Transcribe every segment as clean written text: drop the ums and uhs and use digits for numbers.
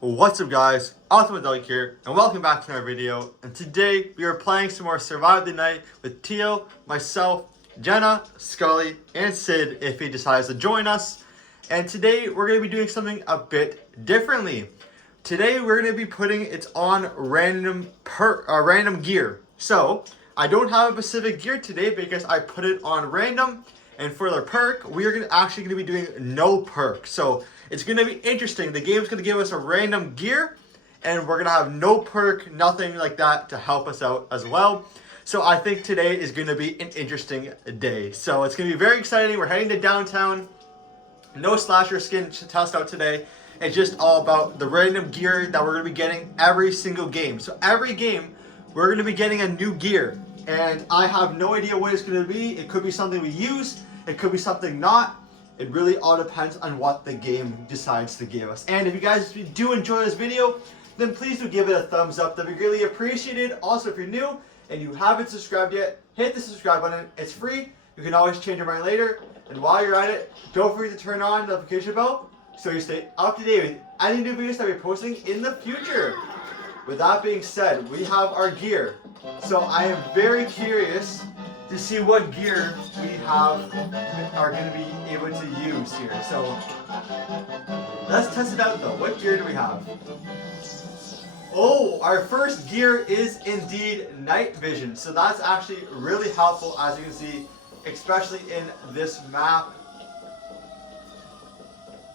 What's up guys, Ultimate Dog here, and welcome back to another video. And today we are playing some more Survive the Night with Tio, myself, Jenna, Scully, and Sid if he decides to join us. And today we're going to be doing something a bit differently. Today we're going to be putting it on random gear. So I don't have a specific gear today because I put it on random. And for the perk, we are actually going to be doing no perk. So it's going to be interesting. The game's going to give us a random gear, and we're going to have no perk, nothing like that to help us out as well. So I think today is going to be an interesting day. So it's going to be very exciting. We're heading to downtown. No slasher skin to test out today. It's just all about the random gear that we're going to be getting every single game. So every game, we're going to be getting a new gear. And I have no idea what it's going to be. It could be something we use. It could be something not. It really all depends on what the game decides to give us. And if you guys do enjoy this video, then please do give it a thumbs up. That'd be really appreciated. Also, if you're new and you haven't subscribed yet, hit the subscribe button. It's free. You can always change your mind later. And while you're at it, don't forget to turn on the notification bell so you stay up to date with any new videos that we're posting in the future. With that being said, we have our gear. So I am very curious to see what gear we are going to be able to use here. So let's test it out though. What gear do we have? Oh, our first gear is indeed night vision. So that's actually really helpful, as you can see, especially in this map.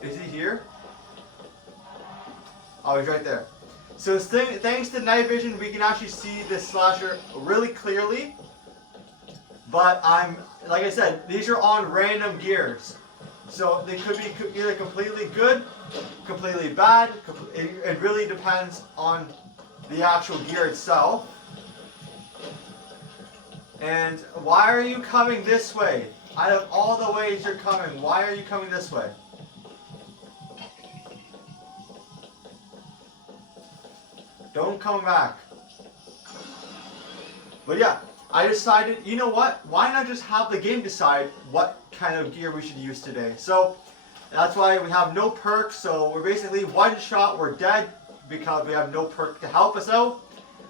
Is he here? Oh, he's right there. So thanks to night vision, we can actually see this slasher really clearly. But like I said, these are on random gears. So they could be either completely good, completely bad. It really depends on the actual gear itself. And why are you coming this way? Out of all the ways you're coming, why are you coming this way? Don't come back. But yeah. I decided, you know what, why not just have the game decide what kind of gear we should use today. So that's why we have no perks, so we're basically one shot, we're dead because we have no perk to help us out.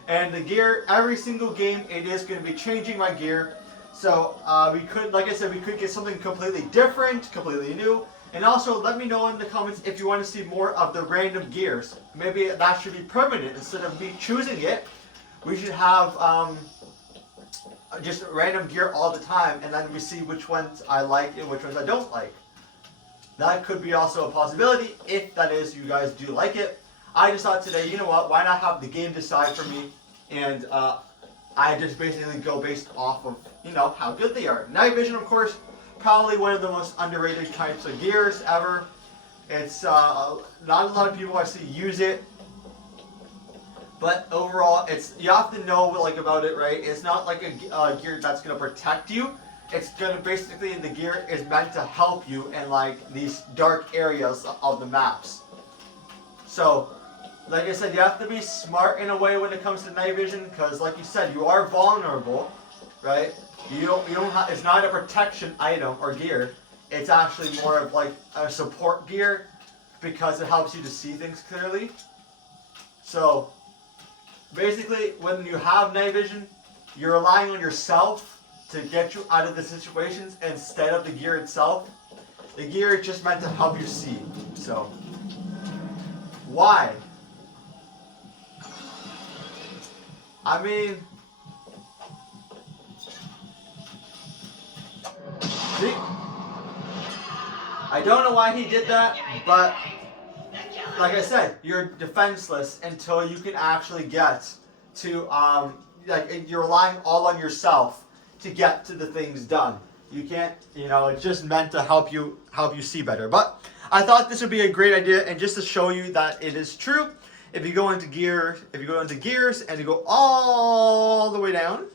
And the gear, every single game, it is going to be changing my gear. So we could, like I said, we could get something completely different, completely new. And also let me know in the comments if you want to see more of the random gears. Maybe that should be permanent instead of me choosing it. We should have just random gear all the time, and then we see which ones I like and which ones I don't like. That could be also a possibility if that is you guys do like it. I just thought today, you know what, why not have the game decide for me, and I just basically go based off of, you know, how good they are. Night vision, of course, probably one of the most underrated types of gears ever. It's not a lot of people I see use it. But overall, you have to know like about it, right? It's not like a gear that's gonna protect you. It's gonna basically, the gear is meant to help you in like these dark areas of the maps. So, like I said, you have to be smart in a way when it comes to night vision, because like you said, you are vulnerable, right? It's not a protection item or gear. It's actually more of like a support gear because it helps you to see things clearly. So basically, when you have night vision, you're relying on yourself to get you out of the situations instead of the gear itself. The gear is just meant to help you see. So, why? I mean, see? I don't know why he did that, but like I said, you're defenseless until you can actually get to, like, you're relying all on yourself to get to the things done. You can't, you know, it's just meant to help you see better. But I thought this would be a great idea, and just to show you that it is true, if you go into gears and you go all the way down,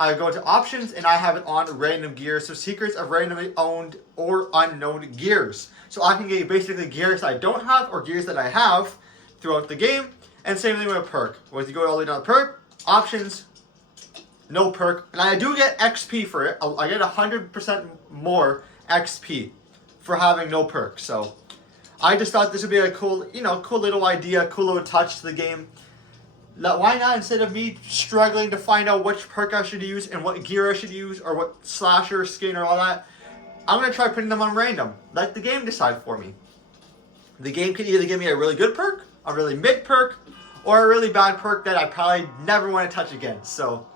I go to options and I have it on random gears. So secrets of randomly owned or unknown gears. So I can get basically gears that I don't have or gears that I have throughout the game. And same thing with a perk. Once you go all the way down to perk, options, no perk. And I do get XP for it. I get 100% more XP for having no perk. So I just thought this would be a cool, cool little idea, cool little touch to the game. Why not, instead of me struggling to find out which perk I should use and what gear I should use or what slasher, skin, or all that, I'm going to try putting them on random. Let the game decide for me. The game can either give me a really good perk, a really mid perk, or a really bad perk that I probably never want to touch again. So,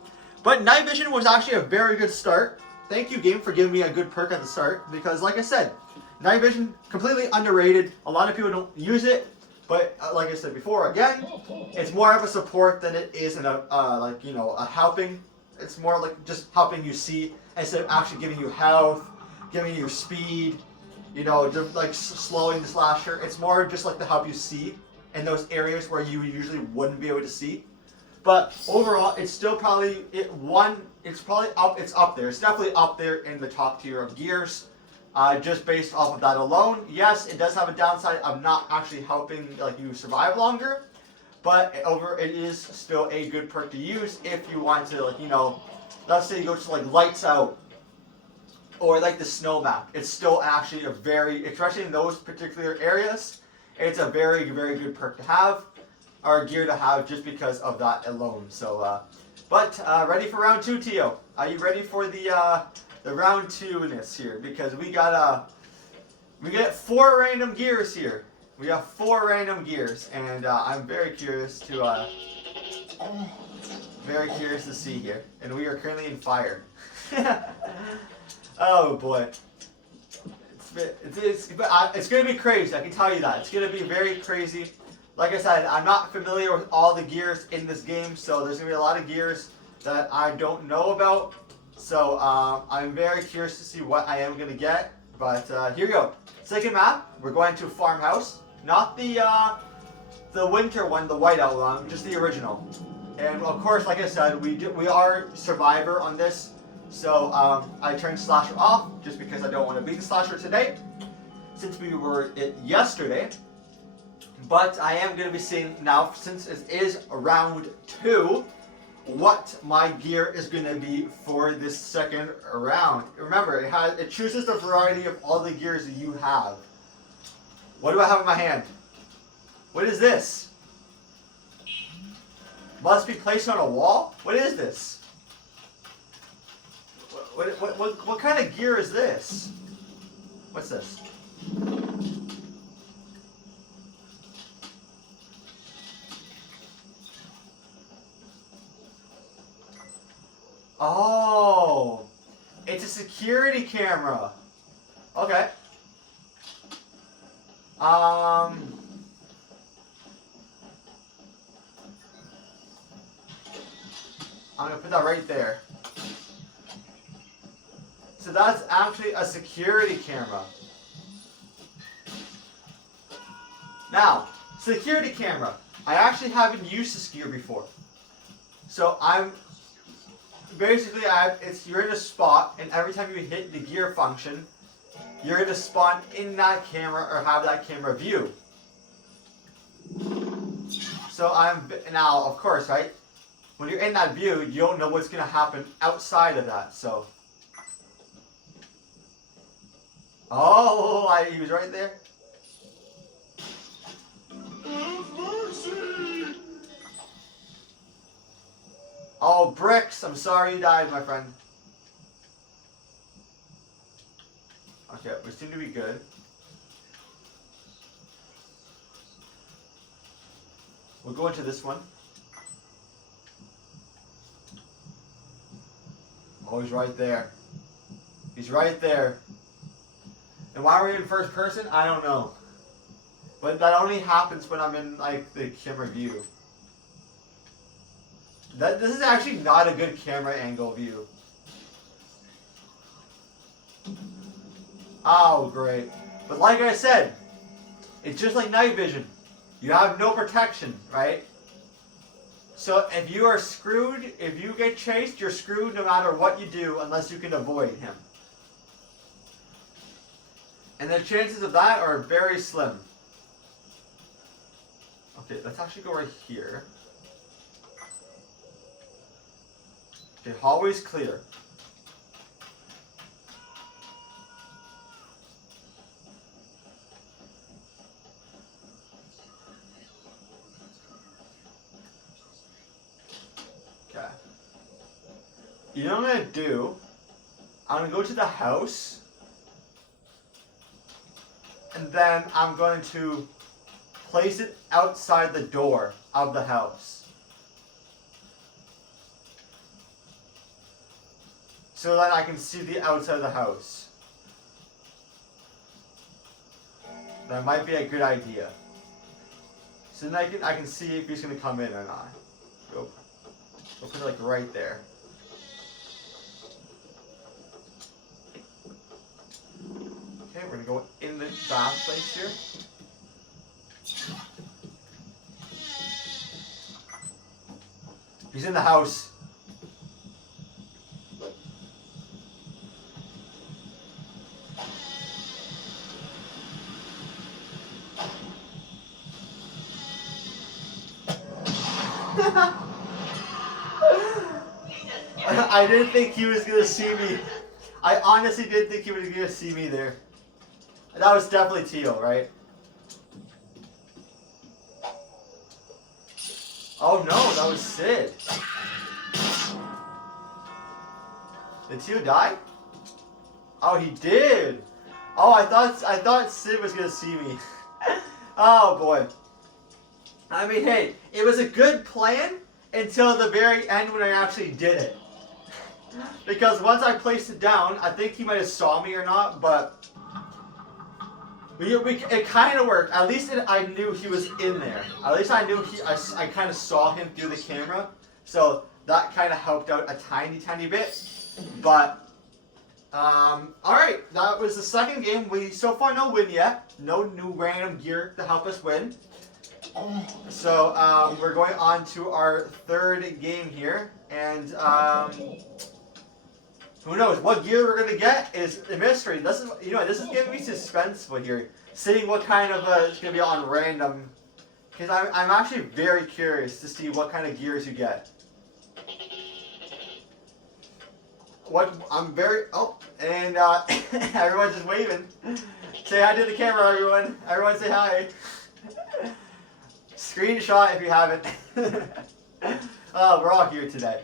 but night vision was actually a very good start. Thank you, game, for giving me a good perk at the start, because like I said, night vision, completely underrated. A lot of people don't use it, but like I said before, again, it's more of a support than it is a helping. It's more like just helping you see instead of actually giving you health, giving you speed, just like slowing the slasher. It's more just like to help you see in those areas where you usually wouldn't be able to see. But overall, it's still probably it's up there. It's definitely up there in the top tier of gears. Just based off of that alone. Yes, it does have a downside of not actually helping you survive longer, but it is still a good perk to use if you want to let's say you go to lights out or the snow map. It's still actually especially in those particular areas, it's a very, very good perk to have, or gear to have, just because of that alone. So, ready for round 2, Tio? Are you ready for the round 2-ness here? Because we get 4 random gears here. We have 4 random gears, and I'm very curious to see here. And we are currently in fire. Oh boy. It's going to be crazy, I can tell you that. It's going to be very crazy. Like I said, I'm not familiar with all the gears in this game, so there's going to be a lot of gears that I don't know about. So I'm very curious to see what I am going to get. But here we go. Second map, we're going to Farmhouse. Not the winter one, the whiteout one, just the original. And of course, like I said, we are Survivor on this. So I turned Slasher off just because I don't want to be the Slasher today, since we were it yesterday. But I am going to be seeing now, since it is round 2, what my gear is going to be for this second round. Remember, it chooses the variety of all the gears that you have. What do I have in my hand? What is this? Must be placed on a wall? What is this? What kind of gear is this? What's this? Oh, it's a security camera. Okay. I'm gonna put that right there. So that's actually a security camera. Now, security camera. I actually haven't used this gear before. So you're in a spot, and every time you hit the gear function, you're going to spawn in that camera or have that camera view. So now, of course, right? When you're in that view, you don't know what's going to happen outside of that. So, he was right there. Oh, Bricks, I'm sorry you died, my friend. Okay, we seem to be good. We'll go into this one. Oh, he's right there. He's right there. And why are we in first person? I don't know. But that only happens when I'm in the camera view. This is actually not a good camera angle view. Oh, great. But like I said, it's just like night vision. You have no protection, right? So if you are screwed, if you get chased, you're screwed no matter what you do unless you can avoid him. And the chances of that are very slim. Okay, let's actually go right here. Okay, hallway's clear. You know what I'm gonna do? I'm gonna go to the house, and then I'm going to place it outside the door of the house. So that I can see the outside of the house. That might be a good idea. So then I can see if he's gonna come in or not. Go put it like right there. Okay, we're gonna go in the bath place here. He's in the house. I didn't think he was gonna see me. I honestly didn't think he was gonna see me there. That was definitely Teal, right? Oh no, that was Sid. Did Teal die? Oh, he did. Oh, I thought Sid was gonna see me. Oh boy. I mean, hey, it was a good plan until the very end when I actually did it. Because once I placed it down, I think he might have saw me or not, but it kind of worked. At least I knew he was in there. At least I knew I kind of saw him through the camera. So that kind of helped out a tiny bit. But, alright, that was the second game. We so far no win yet. No new random gear to help us win. So we're going on to our third game here. And, who knows what gear we're gonna get is a mystery. This is giving me suspenseful here, seeing what kind of it's gonna be on random. Because I'm actually very curious to see what kind of gears you get. And everyone's just waving. Say hi to the camera, everyone. Everyone say hi. Screenshot if you haven't. We're all here today,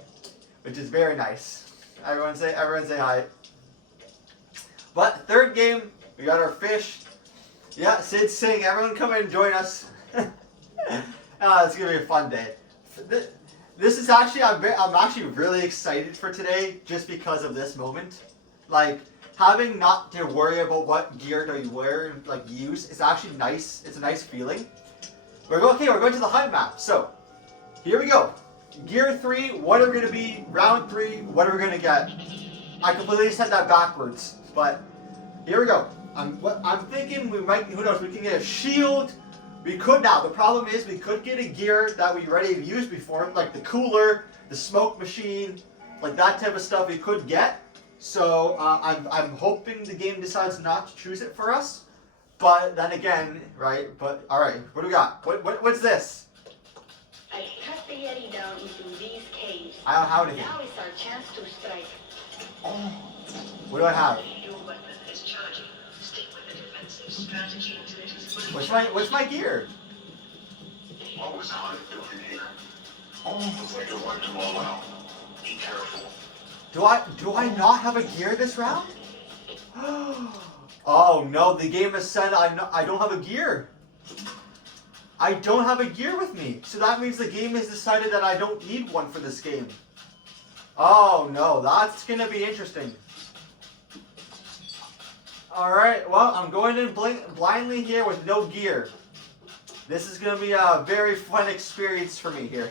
which is very nice. Everyone say hi. But third game, we got our fish. Yeah, Sid's sitting. Everyone come in and join us. It's gonna be a fun day. This is actually I'm actually really excited for today just because of this moment. Like having not to worry about what gear do you wear and like use is actually nice. It's a nice feeling. We're going to the hunt map. So here we go. Gear 3, what are we going to be? Round 3, what are we going to get? I completely said that backwards, but here we go. I'm thinking we might, who knows, we can get a shield. We could now. The problem is we could get a gear that we already have used before, like the cooler, the smoke machine, like that type of stuff we could get. So I'm hoping the game decides not to choose it for us. But then again, right? But all right, what do we got? What's this? I cut the Yeti down into these caves. I don't have anything. Now is our chance to strike. What do I have? Your weapon is charging. Stick with the defensive strategy until it is What's my gear? What was Hunt doing here? Looks like you're wiped them all out. Be careful. Do I not have a gear this round? Oh no, the game has said I don't have a gear. I don't have a gear with me. So that means the game has decided that I don't need one for this game. Oh no, that's going to be interesting. Alright, well, I'm going in blindly here with no gear. This is going to be a very fun experience for me here.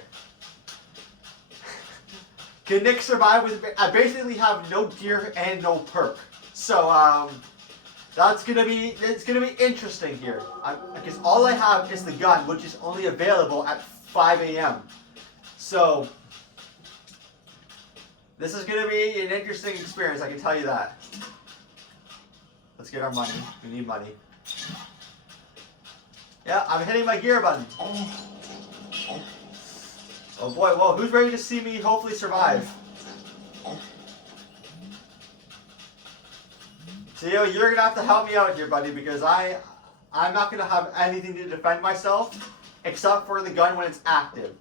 Can Nick survive with... I basically have no gear and no perk. So, it's gonna be interesting here. Because all I have is the gun, which is only available at 5 a.m. So this is gonna be an interesting experience, I can tell you that. Let's get our money. We need money. Yeah, I'm hitting my gear button. Oh boy, well, who's ready to see me hopefully survive? Theo, you're gonna have to help me out here, buddy, because I'm not gonna have anything to defend myself except for the gun when it's active.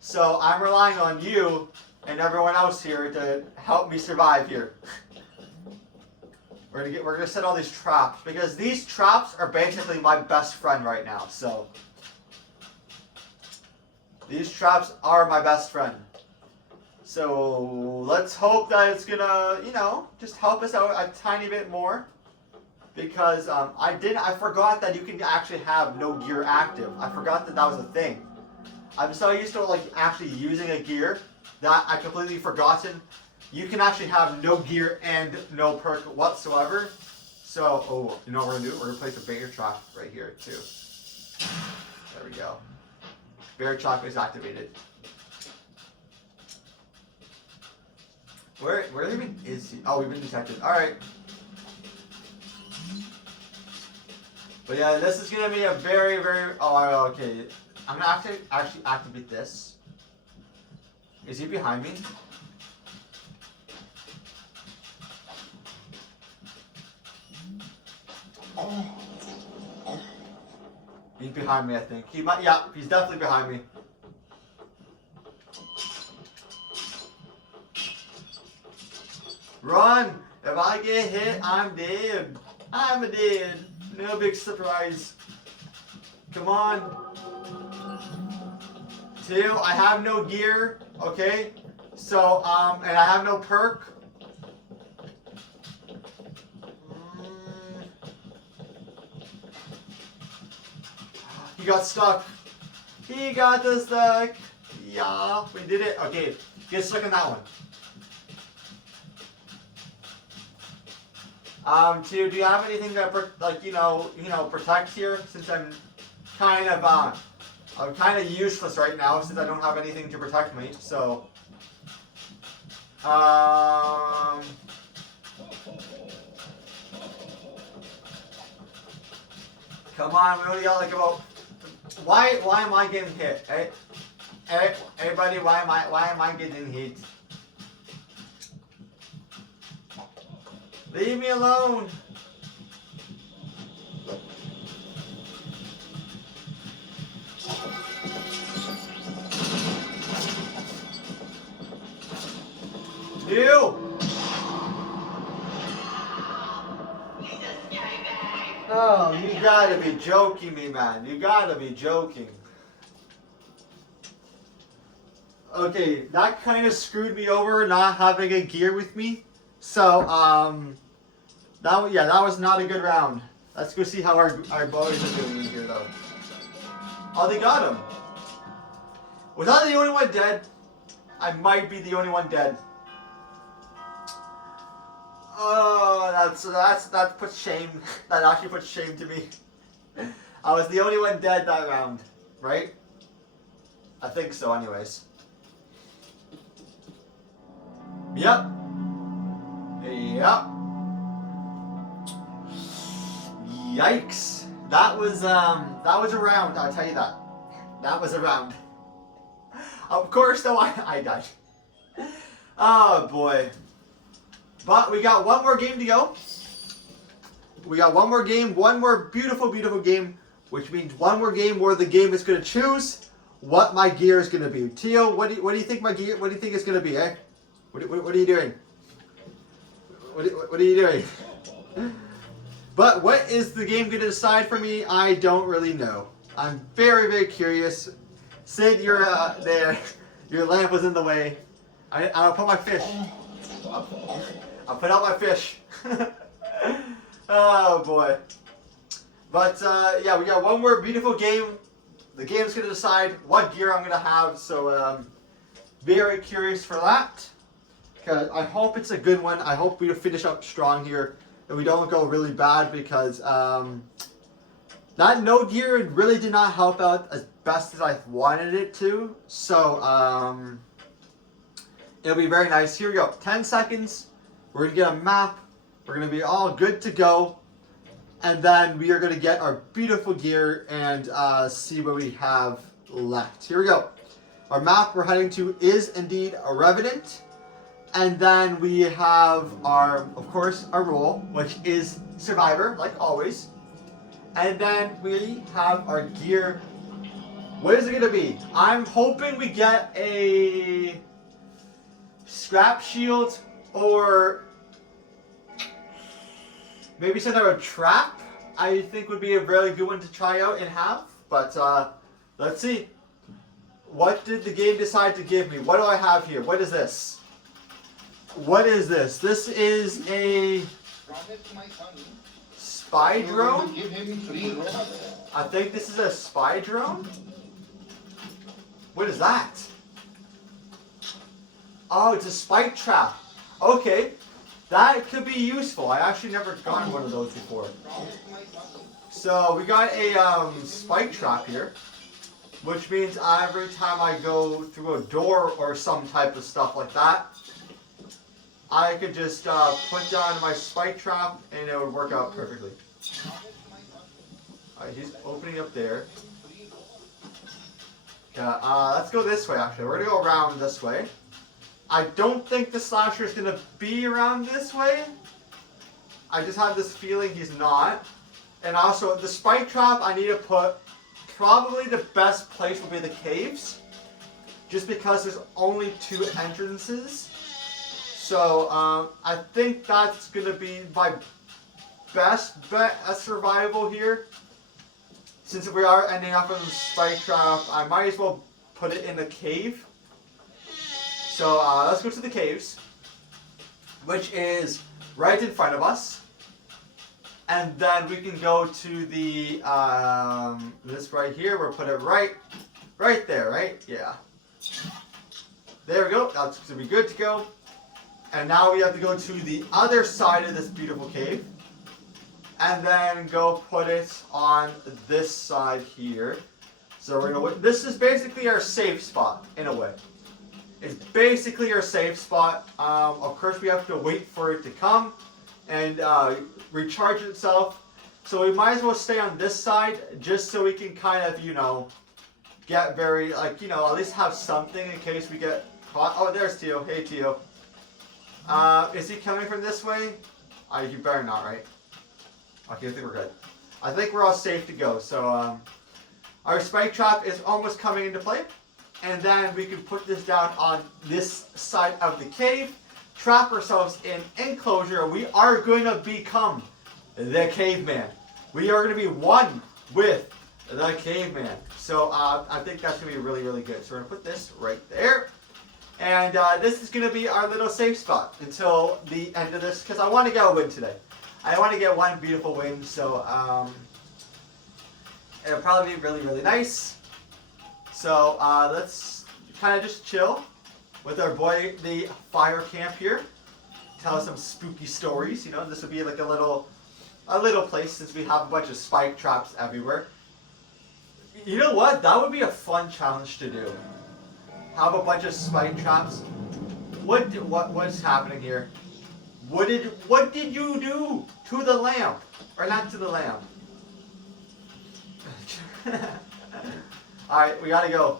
So I'm relying on you and everyone else here to help me survive here. We're gonna set all these traps because these traps are basically my best friend right now. So these traps are my best friend. So let's hope that it's gonna, just help us out a tiny bit more. Because I forgot that you can actually have no gear active. I forgot that was a thing. I'm so used to like actually using a gear that I completely forgotten. You can actually have no gear and no perk whatsoever. So, you know what we're gonna do? We're gonna place a bear trap right here too. There we go. Bear trap is activated. Where even is he? Oh, we've been detected. All right. But yeah, this is gonna be a very, very. Oh, okay. I'm gonna actually activate this. Is he behind me? He's behind me, I think. He might. Yeah, he's definitely behind me. Run! If I get hit, I'm dead. I'm dead. No big surprise. Come on. 2, I have no gear, okay? So, and I have no perk. He got stuck. He got stuck. Yeah, we did it. Okay, get stuck in that one. 2, do you have anything that protect here? Since I'm kind of useless right now since I don't have anything to protect me. So, come on, we only got like about. Why am I getting hit? Hey, buddy, why am I getting hit? Leave me alone. You. Oh, you gotta be joking me, man. You gotta be joking. Okay, that kind of screwed me over not having a gear with me. So, that was not a good round. Let's go see how our boys are doing in here, though. Oh, they got him. Was I the only one dead? I might be the only one dead. Oh, that puts shame. That actually puts shame to me. I was the only one dead that round, right? I think so, anyways. Yep. Yep. Yikes. That was a round, I'll tell you that. That was a round. Of course though I died. Oh boy. But we got one more game to go. We got one more game, one more beautiful, beautiful game, which means one more game where the game is gonna choose what my gear is gonna be. Tio, what do you think my gear? What do you think it's gonna be? Eh? What are you doing? What are you doing? But what is the game going to decide for me? I don't really know. I'm very, very curious. Sid, you're there. Your lamp was in the way. I'll put my fish. I'll put out my fish. Oh boy. But yeah, we got one more beautiful game. The game's going to decide what gear I'm going to have. So very curious for that. I hope it's a good one. I hope we finish up strong here and we don't go really bad because that no gear really did not help out as best as I wanted it to. So it'll be very nice. Here we go. 10 seconds. We're going to get a map. We're going to be all good to go. And then we are going to get our beautiful gear and see what we have left. Here we go. Our map we're heading to is indeed a Revenant. And then we have of course, our role, which is Survivor, like always. And then we have our gear. What is it going to be? I'm hoping we get scrap shields or maybe some type of trap. I think would be a really good one to try out and have. But let's see. What did the game decide to give me? What do I have here? What is this? What is this? This is a spy drone? I think this is a spy drone. What is that? Oh, it's a spike trap. Okay, that could be useful. I actually never gotten one of those before. So we got a spike trap here, which means every time I go through a door or some type of stuff like that, I could just put down my spike trap and it would work out perfectly. Alright, he's opening up there. Yeah, let's go this way actually. We're gonna go around this way. I don't think the slasher is gonna be around this way. I just have this feeling he's not. And also, the spike trap I need to put, probably the best place will be the caves. Just because there's only 2 entrances. So, I think that's gonna be my best bet at survival here. Since we are ending up in the spike trap, I might as well put it in a cave. So let's go to the caves, which is right in front of us. And then we can go to the, this right here, we'll put it right there, right? Yeah. There we go, that's gonna be good to go. And now we have to go to the other side of this beautiful cave. And then go put it on this side here. So we're gonna, this is basically our safe spot, in a way. It's basically our safe spot. Of course we have to wait for it to come and recharge itself. So we might as well stay on this side just so we can kind of, you know, get very, like, you know, at least have something in case we get caught. Oh, there's Tio. Hey, Tio. Is he coming from this way? You better not, right? Okay, I think we're good. I think we're all safe to go. So our spike trap is almost coming into play. And then we can put this down on this side of the cave, trap ourselves in enclosure. We are going to become the caveman. We are going to be one with the caveman. So I think that's going to be really, really good. So we're going to put this right there. And this is going to be our little safe spot until the end of this, because I want to get a win today. I want to get one beautiful win, so it'll probably be really, really nice. So let's kind of just chill with our boy, the fire camp here. Tell us some spooky stories. You know, this would be like a little place since we have a bunch of spike traps everywhere. You know what? That would be a fun challenge to do. Have a bunch of spike traps. What's happening here? What did you do to the lamp? Or not to the lamp? Alright, we gotta go.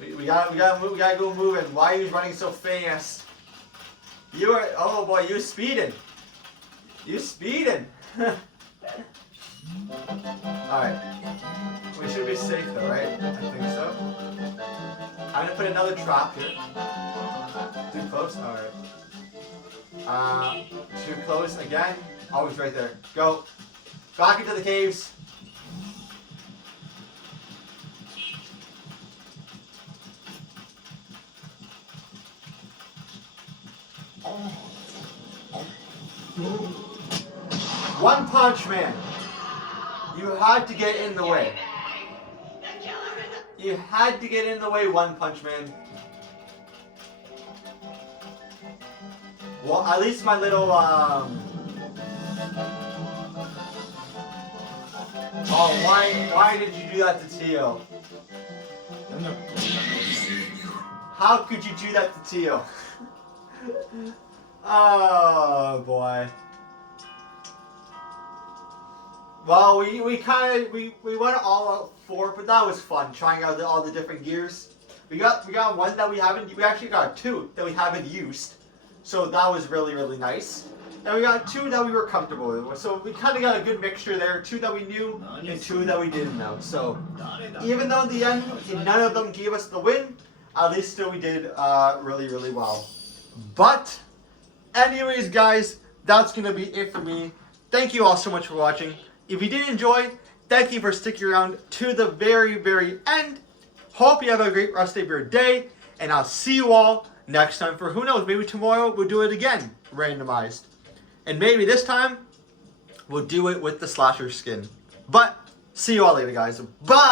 We gotta go moving. Why are you running so fast? You are, oh boy, you speeding. You speeding. Alright. We should be safe though, right? I think so. I'm gonna put another trap here. Too close? Alright. Too close again. Always right there. Go. Back into the caves. One Punch Man. You had to get in the way. You had to get in the way, One Punch Man. Well, at least my little, Oh, why did you do that to Tio? How could you do that to Tio? Oh, boy. Well, we went all out for, but that was fun, trying out all the different gears. We got one that we actually got 2 that we haven't used. So that was really, really nice. And we got 2 that we were comfortable with. So we kind of got a good mixture there. 2 that we knew and 2 that we didn't know. So even though in the end, none of them gave us the win, at least still we did really, really well. But anyways, guys, that's going to be it for me. Thank you all so much for watching. If you did enjoy, thank you for sticking around to the very, very end. Hope you have a great rest of your day. And I'll see you all next time for who knows, maybe tomorrow we'll do it again, randomized. And maybe this time, we'll do it with the slasher skin. But, see you all later, guys. Bye!